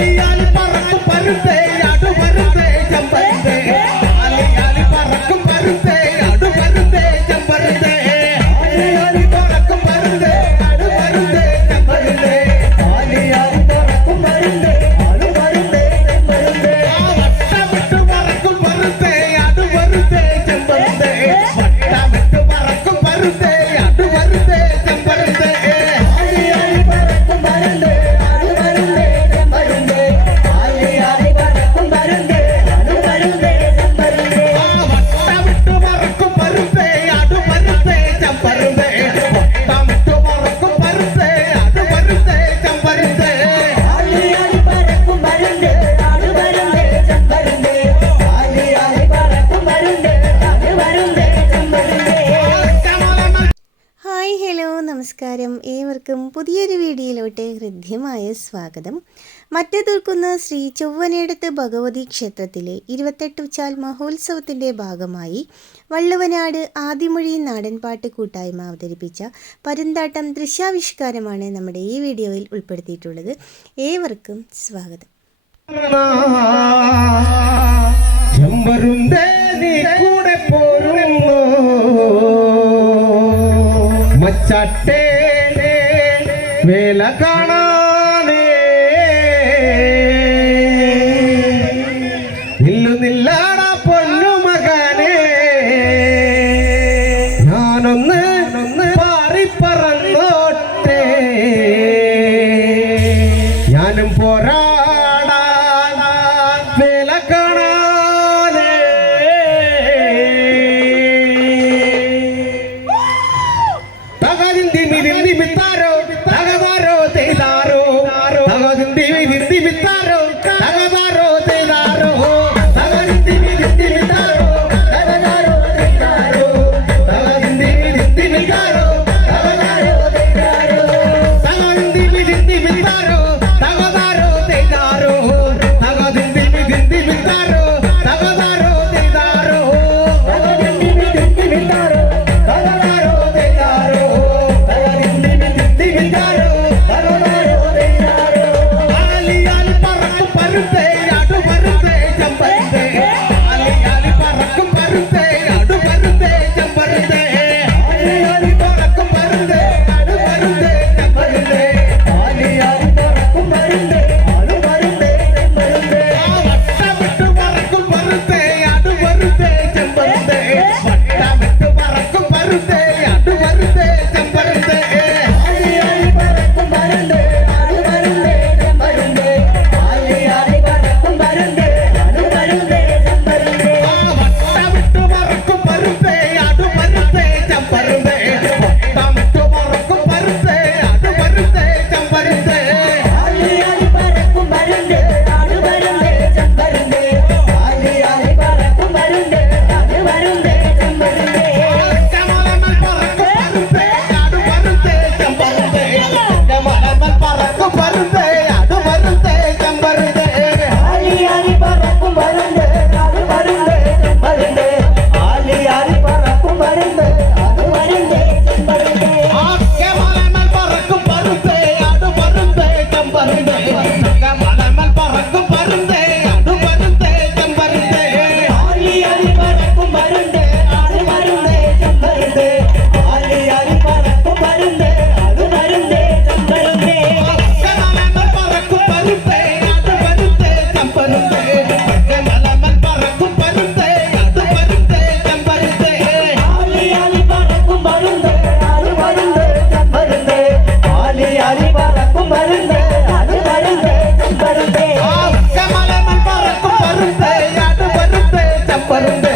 Italian. ഏവർക്കും പുതിയൊരു വീഡിയോയിലോട്ട് ഹൃദ്യമായ സ്വാഗതം. മറ്റേ ശ്രീ ചൊവ്വനടുത്ത് ഭഗവതി ക്ഷേത്രത്തിലെ ഇരുപത്തെട്ട് ഉച്ചാൽ മഹോത്സവത്തിന്റെ ഭാഗമായി വള്ളുവനാട് ആദിമൊഴി നാടൻപാട്ട് കൂട്ടായ്മ അവതരിപ്പിച്ച പരുന്താട്ടം ദൃശ്യാവിഷ്കാരമാണ് നമ്മുടെ ഈ വീഡിയോയിൽ ഉൾപ്പെടുത്തിയിട്ടുള്ളത്. ഏവർക്കും സ്വാഗതം. പോരുന്നു vela cana Hey, hey, hey, 하는데